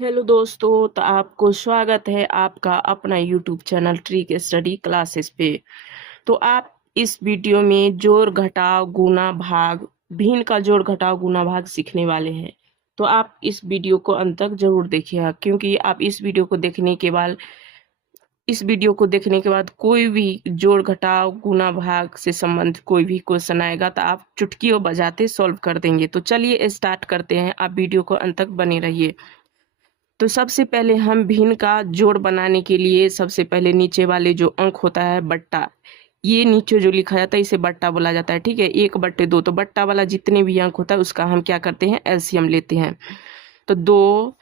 Hello दोस्तों, तो आपको स्वागत है आपका अपना YouTube channel trick study classes पे। तो आप इस वीडियो में जोड़ घटाव गुणा भाग भिन्न का जोड़ घटाव गुणा भाग सीखने वाले हैं। तो आप इस वीडियो को अंत तक जरूर देखिएगा, क्योंकि आप इस वीडियो को देखने के बाद कोई भी जोड़ घटाव गुणा भाग से संबंधित कोई भी क्वेश्चन आएगा तो आप चुटकियों बजाते सॉल्व कर देंगे। तो चलिए स्टार्ट करते हैं, आप वीडियो को अंत तक बने रहिए। तो सबसे पहले हम भिन्न का जोड़ बनाने के लिए सबसे पहले नीचे वाले जो अंक होता है बट्टा, ये नीचे जो लिखा जाता है इसे बट्टा बोला जाता है। ठीक है, 1/2। तो बट्टा वाला जितने भी अंक होता है उसका हम क्या करते हैं, एलसीएम लेते हैं। तो 2,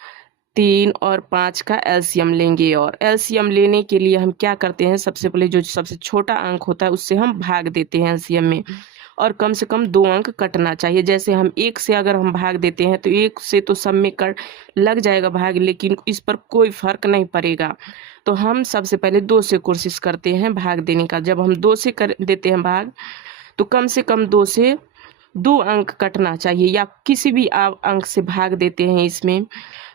3 और 5 का एलसीएम लेंगे। और एलसीएम लेने के लिए हम क्या करते हैं, सबसे पहले जो सबसे छोटा अंक होता है उससे हम भाग देते हैं एलसीएम में। और कम से कम 2 अंक कटना चाहिए। जैसे हम 1 से अगर हम भाग देते हैं तो 1 से तो सब में कट लग जाएगा भाग, लेकिन इस पर कोई फर्क नहीं पड़ेगा। तो हम सबसे पहले 2 से कोशिश करते हैं भाग देने का। जब हम 2 से कर देते हैं भाग तो कम से कम 2 से 2 अंक कटना चाहिए, या किसी भी आप अंक से भाग देते हैं इसमें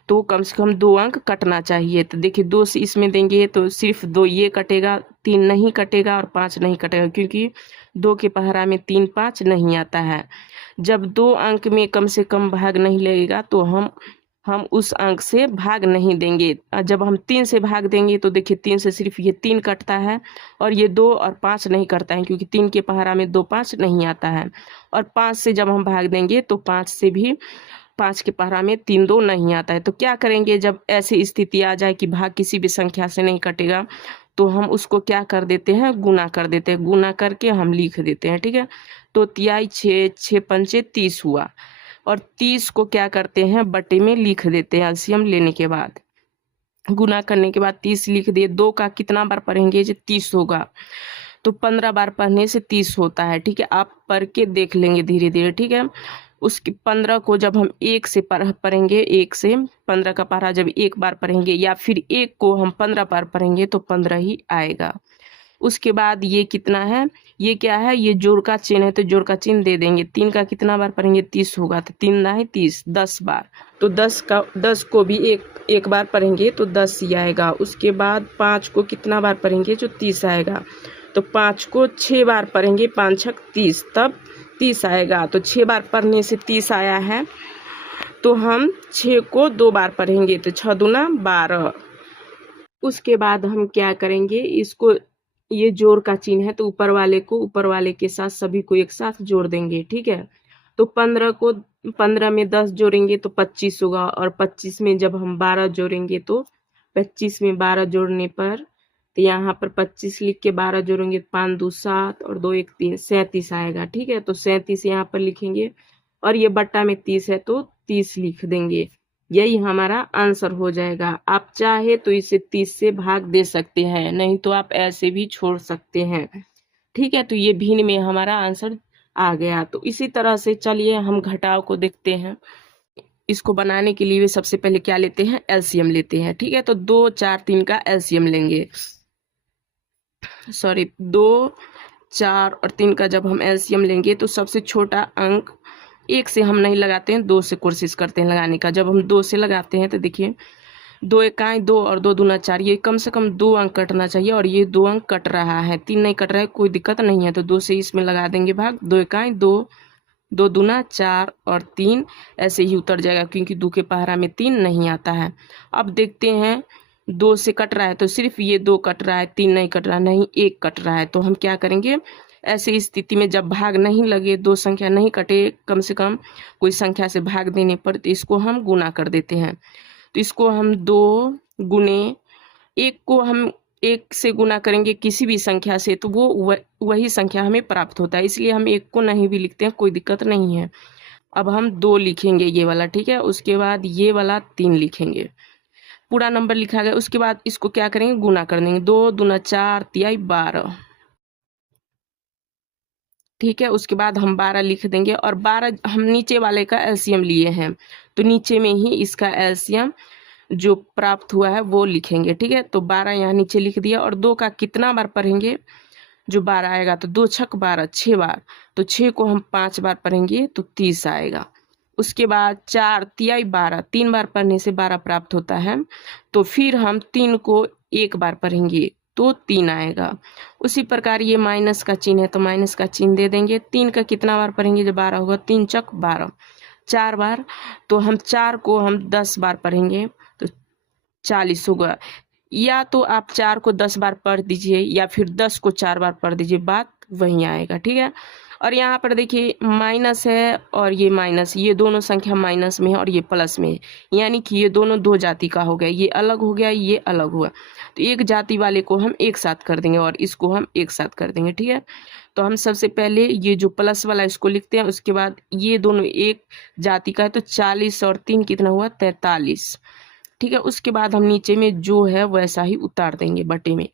तो कम से कम 2 अंक कटना चाहिए। तो देखिए 2 से इसमें देंगे तो सिर्फ 2 ये कटेगा, 3 नहीं कटेगा और 5 नहीं कटेगा, क्योंकि 2 के पहरा में 3, 5 नहीं आता है। जब 2 अंक में कम से कम भाग नहीं लगेगा तो हम उस अंक से भाग नहीं देंगे। जब हम 3 से भाग देंगे तो देखिए 3 से सिर्फ ये 3 कटता है और ये 2 और 5 नहीं कटता है, क्योंकि 3 के पहरा में 2, 5 नहीं आता है। और 5 से जब हम भाग देंगे तो 5 से भी 5 के पहरा में 3, 2 नहीं आता है। तो क्या करेंगे, जब ऐसी स्थिति आ जाए कि भाग किसी भी संख्या से नहीं कटेगा तो हम उसको क्या कर देते हैं, गुना कर देते हैं। गुना करके हम लिख देते हैं। ठीक है, तो 6, 6 पंचे 30 हुआ। और 30 को क्या करते हैं, बटे में लिख देते हैं एलसीएम लेने के बाद। गुना करने के बाद 30 लिख दिए। 2 का कितना बार पढ़ेंगे, जो 30 होगा। तो 15 बार पढ़ने से 30 होता है। ठीक है, आप पढ़ के देख लेंगे धीरे धीरे। ठीक है, उसकी 15 को जब हम 1 से पढ़ेंगे, 1 से 15 का पढ़ा जब 1 बार पढ़ेंगे, या फिर 1 को हम 15 बार पढ़ेंगे तो 15 ही आएगा। उसके बाद ये कितना है, ये क्या है, ये जोड़ का चिन्ह है तो जोड़ का चिन्ह दे देंगे। 3 का कितना बार पढ़ेंगे, 30 होगा, तो 3 ना है 30, 10 बार। तो 10 को भी एक बार पढ़ेंगे तो 10 ही आएगा। उसके बाद 5 को कितना बार पढ़ेंगे, जो 30 आएगा। तो 5 को 6 बार पढ़ेंगे, 5 छक 30, तब 30 आएगा। तो 6 बार पढ़ने से 30 आया है। तो हम 6 को 2 बार पढ़ेंगे तो 6 दूना 12। उसके बाद हम क्या करेंगे, इसको ये जोड़ का चिन्ह है तो ऊपर वाले को ऊपर वाले के साथ सभी को एक साथ जोड़ देंगे। ठीक है, तो 15 में 10 जोड़ेंगे तो 25 होगा। और 25 में जब हम 12 जोड़ेंगे तो 25 में 12 जोड़ने पर, तो यहाँ पर 25 लिख के 12 जोड़ेंगे, 5 2 7 और 2 1 3, 37 आएगा। ठीक है, तो 37 यहाँ पर लिखेंगे। और ये बट्टा में 30 है तो 30 लिख देंगे। यही हमारा आंसर हो जाएगा। आप चाहे तो इसे 30 से भाग दे सकते हैं, नहीं तो आप ऐसे भी छोड़ सकते हैं। ठीक है, तो ये भिन्न में हमारा आंसर आ गया। तो इसी तरह से चलिए हम घटाव को देखते हैं। इसको बनाने के लिए सबसे पहले क्या लेते हैं, एलसीएम लेते हैं। ठीक है, तो 2, 4, 3 का एलसीएम लेंगे। सॉरी, 2, 4 और 3 का जब हम एलसीएम लेंगे तो सबसे छोटा अंक 1 से हम नहीं लगाते हैं, 2 से कोशिश करते हैं लगाने का। जब हम 2 से लगाते हैं तो देखिए 2 एकाई 2 और 2 दूना 4, ये कम से कम 2 अंक कटना चाहिए। और ये 2 अंक कट रहा है, 3 नहीं कट रहा है, कोई दिक्कत नहीं है। तो 2 से इसमें लगा देंगे भाग। 2 एकाई 2, 2 दूना 4 और 3 ऐसे ही उतर जाएगा, क्योंकि 2 के पहरा में 3 नहीं आता है। अब देखते हैं 2 से कट रहा है तो सिर्फ ये 2 कट रहा है, 3 नहीं कट रहा, नहीं 1 कट रहा है। तो हम क्या करेंगे, ऐसी स्थिति में जब भाग नहीं लगे, 2 संख्या नहीं कटे, कम से कम कोई संख्या से भाग देने पर, तो इसको हम गुना कर देते हैं। तो इसको हम 2 गुने 1 को हम 1 से गुना करेंगे किसी भी संख्या से तो वो वही संख्या हमें प्राप्त होता है, इसलिए हम 1 को नहीं भी लिखते हैं, कोई दिक्कत नहीं है। अब हम 2 लिखेंगे ये वाला। ठीक है, उसके बाद ये वाला 3 लिखेंगे, पूरा नंबर लिखा गया। उसके बाद इसको क्या करेंगे, गुना कर देंगे। 2 दूना 4 तिहाई 12। ठीक है, उसके बाद हम 12 लिख देंगे। और 12 हम नीचे वाले का एलसीएम लिए हैं तो नीचे में ही इसका एलसीएम जो प्राप्त हुआ है वो लिखेंगे। ठीक है, तो 12 यहाँ नीचे लिख दिया। और 2 का कितना बार पढ़ेंगे, जो 12 आएगा, तो 2 छक 12, 6 बार। तो 6 को हम 5 बार पढ़ेंगे तो 30 आएगा। उसके बाद 4 तिहाई 12, 3 बार पढ़ने से 12 प्राप्त होता है। तो फिर हम 3 को एक बार पढ़ेंगे तो 3 आएगा। उसी प्रकार ये माइनस का चिन्ह है तो माइनस का चिन्ह दे देंगे। 3 का कितना बार पढ़ेंगे जब 12 होगा, 3 चक 12, 4 बार। तो हम 4 को हम 10 बार पढ़ेंगे तो 40 होगा। या तो आप 4 को 10 बार पढ़ दीजिए या फिर 10 को 4 बार पढ़ दीजिए, बात वहीं आएगा। ठीक है। और यहाँ पर देखिए माइनस है और ये माइनस, ये दोनों संख्या माइनस में है और ये प्लस में है, यानी कि ये दोनों दो जाति का हो गया, ये अलग हो गया, ये अलग हुआ। तो एक जाति वाले को हम एक साथ कर देंगे और इसको हम एक साथ कर देंगे। ठीक है। तो हम सबसे पहले ये जो प्लस वाला इसको लिखते हैं, उसके बाद ये दोनों एक जाति का है तो 40 और 3 कितना हुआ, 43। ठीक है। उसके बाद हम नीचे में जो है वैसा ही उतार देंगे बटे में।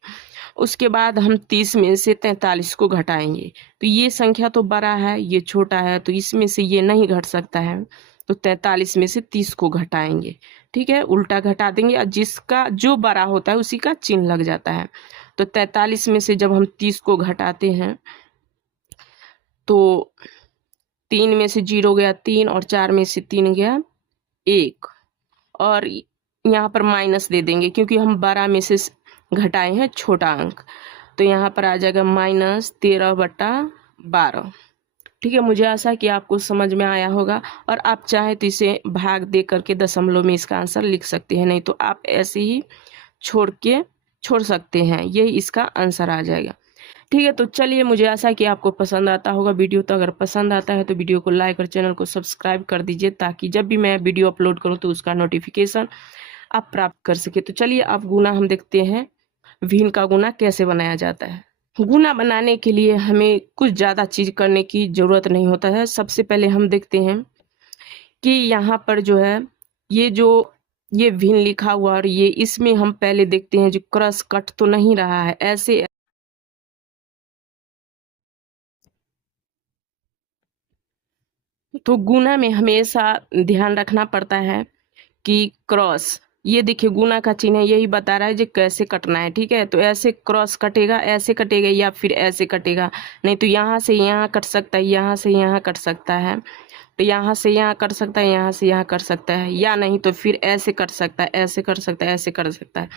उसके बाद हम 30 में से 43 को घटाएंगे तो ये संख्या तो बड़ा है, ये छोटा है, तो इसमें से ये नहीं घट सकता है, तो 43 में से 30 को घटाएंगे। ठीक है। उल्टा घटा देंगे और जिसका जो बड़ा होता है उसी का चिन्ह लग जाता है। तो 43 में से जब हम 30 को घटाते हैं तो 3 में से 0 गया 3 और 4 में से 3 गया 1, और यहाँ पर माइनस दे देंगे क्योंकि हम 12 में से घटाए हैं छोटा अंक, तो यहाँ पर आ जाएगा -13/12। ठीक है। मुझे आशा है कि आपको समझ में आया होगा, और आप चाहे तो इसे भाग दे करके दशमलव में इसका आंसर लिख सकते हैं, नहीं तो आप ऐसे ही छोड़ सकते हैं, यही इसका आंसर आ जाएगा। ठीक है। तो चलिए, मुझे आशा है कि आपको पसंद आता होगा वीडियो। तो अगर पसंद आता है तो वीडियो को लाइक और चैनल को सब्सक्राइब कर दीजिए, ताकि जब भी मैं वीडियो अपलोड करूं तो उसका नोटिफिकेशन आप प्राप्त कर सके। तो चलिए अब गुना हम देखते हैं, भिन्न का गुना कैसे बनाया जाता है। गुना बनाने के लिए हमें कुछ ज़्यादा चीज़ करने की ज़रूरत नहीं होता है। सबसे पहले हम देखते हैं कि यहाँ पर जो है ये भिन्न लिखा हुआ, और ये इसमें हम पहले देखते हैं जो क्रॉस कट तो नहीं रहा है ऐसे। तो गुना में हमेशा ध्यान रखना पड़ता है कि क्रॉस, ये देखिए गुना का चिन्ह है, यही बता रहा है जो कैसे कटना है। ठीक है। तो ऐसे क्रॉस कटेगा, ऐसे कटेगा या फिर ऐसे कटेगा, नहीं तो यहाँ से यहाँ कट सकता है, यहाँ से यहाँ कट सकता है, तो यहाँ से यहाँ कट सकता है, यहाँ से यहाँ कट सकता है, या नहीं तो फिर ऐसे कट सकता है, ऐसे कर सकता है, ऐसे कर सकता है,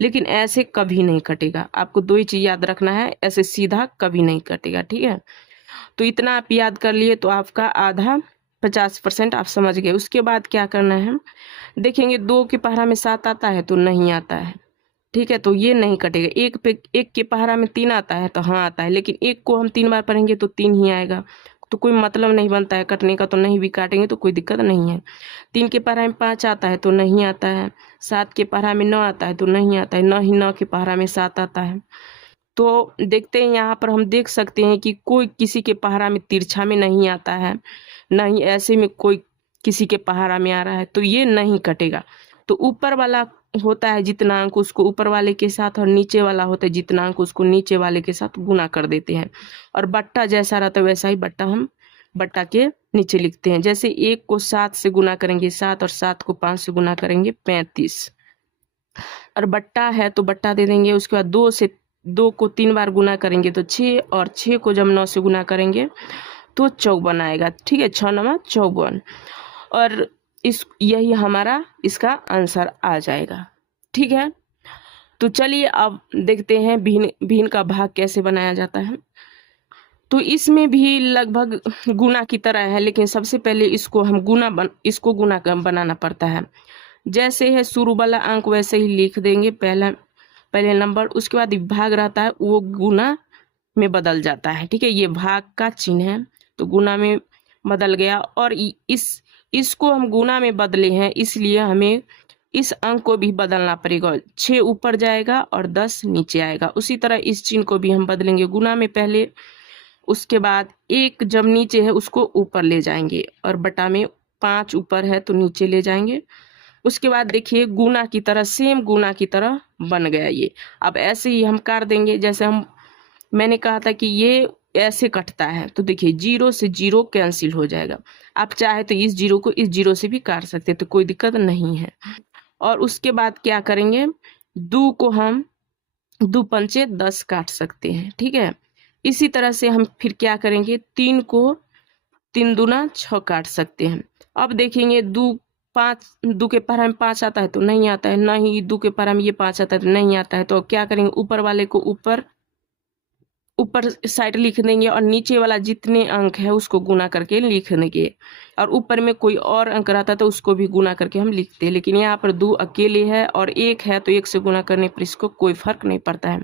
लेकिन ऐसे कभी नहीं कटेगा। आपको दो ही चीज याद रखना है, ऐसे सीधा कभी नहीं कटेगा। ठीक है। तो इतना आप याद कर लिए तो आपका आधा 50% आप समझ गए। उसके बाद क्या करना है, देखेंगे 2 के पहाड़ा में 7 आता है तो नहीं आता है। ठीक है। तो ये नहीं कटेगा। एक के पहाड़ा में 3 आता है तो हाँ आता है, लेकिन एक को हम 3 बार पढ़ेंगे तो 3 ही आएगा, तो कोई मतलब नहीं बनता है कटने का, तो नहीं भी काटेंगे तो कोई दिक्कत नहीं है। 3 के पहाड़ा में 5 आता है तो नहीं आता है, 7 के पहाड़ा में 9 आता है तो नहीं आता है, 9 के पहाड़ा में 7 आता है। तो देखते हैं यहाँ पर हम देख सकते हैं कि कोई किसी के पहाड़ा में तिरछा में नहीं आता है, ना ही ऐसे में कोई किसी के पहाड़ा में आ रहा है, तो ये नहीं कटेगा। तो ऊपर वाला होता है जितना अंक उसको ऊपर वाले के साथ, और नीचे वाला होता है जितना अंक उसको नीचे वाले के साथ गुना कर देते हैं। और बट्टा जैसा रहता है वैसा ही बट्टा हम बट्टा के नीचे लिखते हैं। जैसे 1 को 7 से गुना करेंगे 7, और 7 को 5 से गुना करेंगे 35, और बट्टा है तो बट्टा दे देंगे। उसके बाद 2 को 3 बार गुना करेंगे तो 6, और 6 को जब 9 से गुना करेंगे तो 54 आएगा। ठीक है। 6 9 54, और यही हमारा इसका आंसर आ जाएगा। ठीक है। तो चलिए अब देखते हैं भिन्न का भाग कैसे बनाया जाता है। तो इसमें भी लगभग गुना की तरह है, लेकिन सबसे पहले इसको हम गुना बनाना पड़ता है। जैसे है शुरू वाला अंक वैसे ही लिख देंगे पहले नंबर, उसके बाद भाग रहता है वो गुना में बदल जाता है। ठीक है। ये भाग का चिन्ह है तो गुना में बदल गया, और इसको हम गुना में बदले हैं इसलिए हमें इस अंक को भी बदलना पड़ेगा। 6 ऊपर जाएगा और 10 नीचे आएगा। उसी तरह इस चिन्ह को भी हम बदलेंगे गुना में पहले, उसके बाद 1 जब नीचे है उसको ऊपर ले जाएंगे, और बटा में 5 ऊपर है तो नीचे ले जाएंगे। उसके बाद देखिए गुना की तरह, सेम गुना की तरह बन गया ये। अब ऐसे ही हम काट देंगे, जैसे मैंने कहा था कि ये ऐसे कटता है, तो देखिए 0 से 0 कैंसिल हो जाएगा। आप चाहे तो इस 0 को इस 0 से भी काट सकते हैं, तो कोई दिक्कत नहीं है। और उसके बाद क्या करेंगे, 2 को हम 2 पंचे 10 काट सकते हैं। ठीक है। इसी तरह से हम फिर क्या करेंगे, 3 को 3 दूना 6 काट सकते हैं। अब देखेंगे दू के पहर में 5 आता है तो नहीं आता है, ना ही दू के पहर में ये 5 आता है तो नहीं आता है। तो क्या करेंगे, ऊपर वाले को ऊपर साइड लिख देंगे और नीचे वाला जितने अंक है उसको गुना करके लिख देंगे। और ऊपर में कोई और अंक रहता है तो उसको भी गुना करके हम लिखते हैं, लेकिन यहाँ पर 2 अकेले है और 1 है तो 1 से गुना करने पर इसको कोई फर्क नहीं पड़ता है।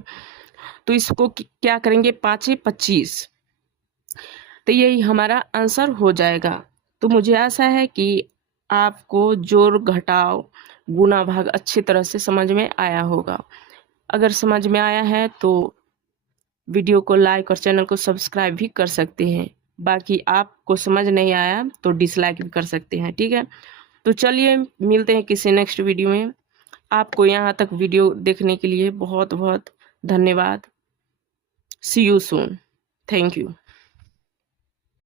तो इसको क्या करेंगे, 5 × 25, तो यही हमारा आंसर हो जाएगा। तो मुझे आशा है कि आपको जोड़ घटाव गुना भाग अच्छी तरह से समझ में आया होगा। अगर समझ में आया है तो वीडियो को लाइक और चैनल को सब्सक्राइब भी कर सकते हैं। बाकी आपको समझ नहीं आया तो डिसलाइक भी कर सकते हैं, ठीक है। तो चलिए मिलते हैं किसी नेक्स्ट वीडियो में। आपको यहाँ तक वीडियो देखने के लिए बहुत बहुत धन्यवाद। सी यू सून। Thank you.